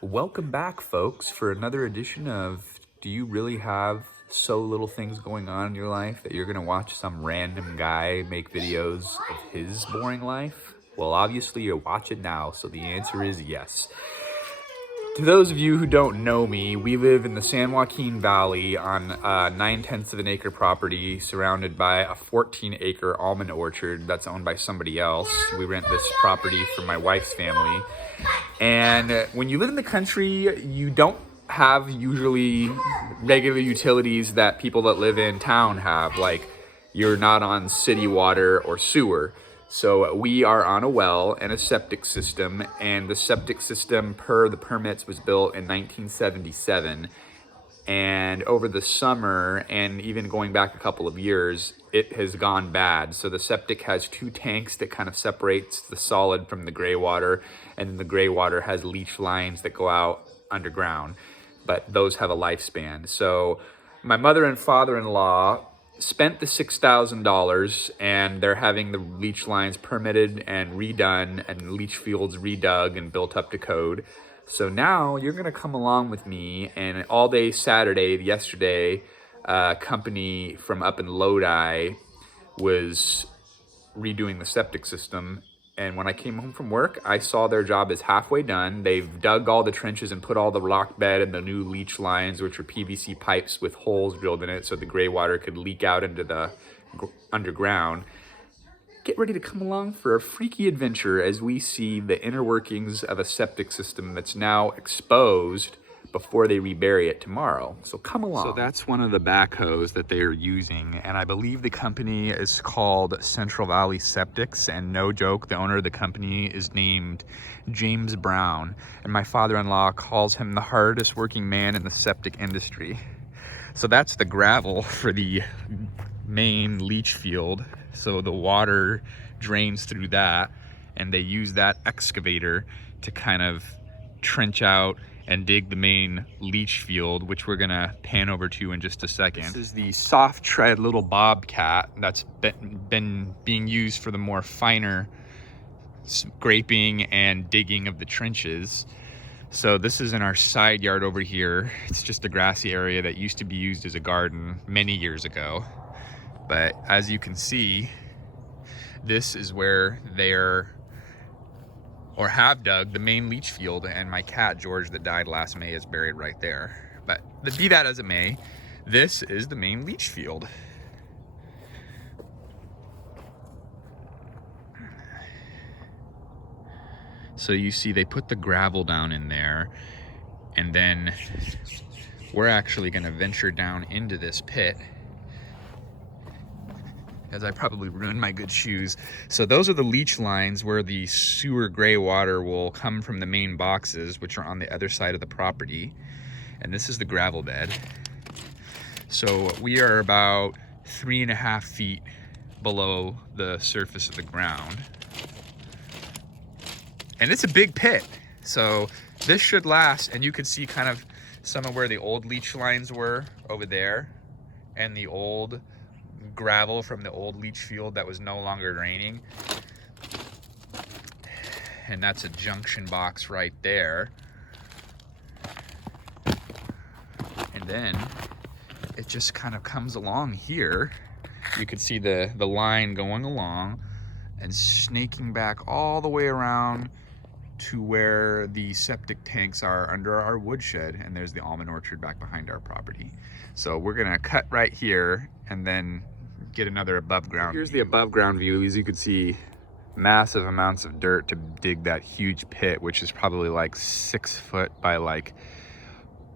Welcome back, folks, for another edition of Do You Really Have So Little Things Going On in Your Life that you're going to watch some random guy make videos of his boring life? Well, obviously, you watch it now, so the answer is yes. To those of you who don't know me, we live in the San Joaquin Valley on 9/10 of an acre property surrounded by a 14-acre almond orchard that's owned by somebody else. We rent this property from my wife's family. And when you live in the country, you don't have usually regular utilities that people that live in town have. Like, you're not on city water or sewer. So we are on a well and a septic system, and the septic system per the permits was built in 1977. And over the summer, and even going back a couple of years, it has gone bad. So the septic has two tanks that kind of separates the solid from the gray water, and then the gray water has leach lines that go out underground, but those have a lifespan. So my mother and father-in-law spent the $6,000, and they're having the leach lines permitted and redone and leach fields redug and built up to code. So now you're gonna come along with me, and all day Saturday, yesterday, a company from up in Lodi was redoing the septic system. And when I came home from work, I saw their job is halfway done. They've dug all the trenches and put all the rock bed and the new leach lines, which are PVC pipes with holes drilled in it so the gray water could leak out into the underground. Get ready to come along for a freaky adventure as we see the inner workings of a septic system that's now exposed before they rebury it tomorrow. So come along. So that's one of the backhoes that they are using, and I believe the company is called Central Valley Septics, and no joke, the owner of the company is named James Brown, and my father-in-law calls him the hardest working man in the septic industry. So that's the gravel for the main leach field. So the water drains through that, and they use that excavator to kind of trench out and dig the main leach field, which we're gonna pan over to in just a second. This is the soft tread little bobcat that's been being used for the more finer scraping and digging of the trenches. So this is in our side yard over here. It's just a grassy area that used to be used as a garden many years ago. But as you can see, this is where they're or have dug the main leach field, and my cat George that died last May is buried right there. But be that as it may, this is the main leach field. So you see they put the gravel down in there, and then we're actually going to venture down into this pit, as I probably ruined my good shoes. So those are the leach lines where the sewer gray water will come from the main boxes, which are on the other side of the property. And this is the gravel bed. So we are about 3.5 feet below the surface of the ground. And it's a big pit. So this should last, and you can see kind of some of where the old leach lines were over there, and the old gravel from the old leach field that was no longer draining. And that's a junction box right there. And then it just kind of comes along here. You can see the line going along and snaking back all the way around to where the septic tanks are under our woodshed, and there's the almond orchard back behind our property. So we're gonna cut right here and then get another above ground. Here's the above ground view. As you can see, massive amounts of dirt to dig that huge pit, which is probably like 6 foot by like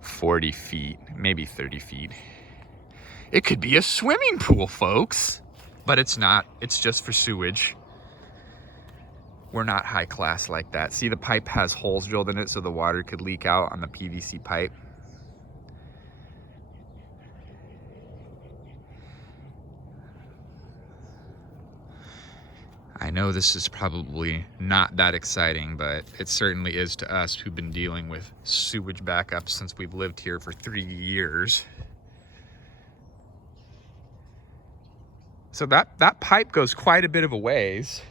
40 feet, maybe 30 feet. It could be a swimming pool, folks, but it's not. It's just for sewage. We're not high class like that. See, the pipe has holes drilled in it so the water could leak out on the PVC pipe. I know this is probably not that exciting, but it certainly is to us who've been dealing with sewage backups since we've lived here for 3 years. So that pipe goes quite a bit of a ways,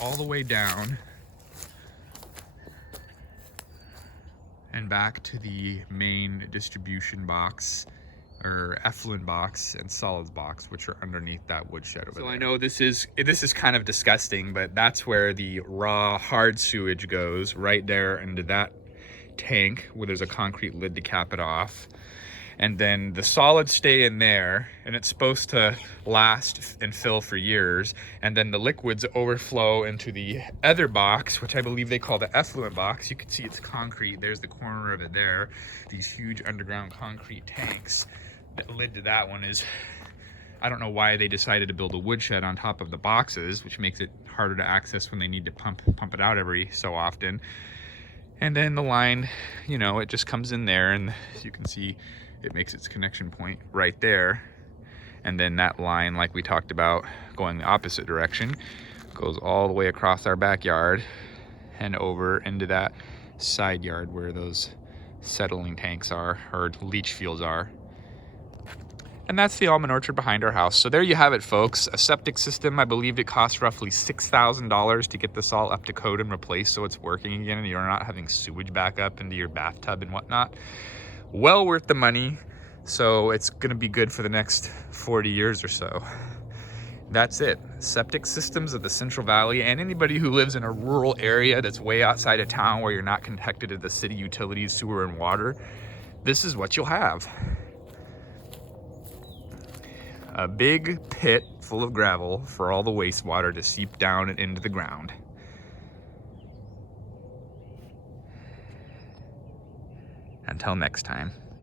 all the way down and back to the main distribution box, or effluent box and solids box, which are underneath that woodshed over there. So I know this is kind of disgusting, but that's where the raw hard sewage goes, right there into that tank where there's a concrete lid to cap it off. And then the solids stay in there, and it's supposed to last and fill for years. And then the liquids overflow into the other box, which I believe they call the effluent box. You can see it's concrete. There's the corner of it there. These huge underground concrete tanks. The lid to that one is, I don't know why they decided to build a woodshed on top of the boxes, which makes it harder to access when they need to pump it out every so often. And then the line, you know, it just comes in there, and as you can see, it makes its connection point right there. And then that line, like we talked about, going the opposite direction, goes all the way across our backyard and over into that side yard where those settling tanks are, or leach fields are. And that's the almond orchard behind our house. So there you have it, folks. A septic system. I believe it costs roughly $6,000 to get this all up to code and replaced so it's working again and you're not having sewage back up into your bathtub and whatnot. Well worth the money. So it's gonna be good for the next 40 years or so. That's it. Septic systems of the Central Valley, and anybody who lives in a rural area that's way outside of town where you're not connected to the city utilities, sewer, and water, this is what you'll have. A big pit full of gravel for all the wastewater to seep down and into the ground. Until next time.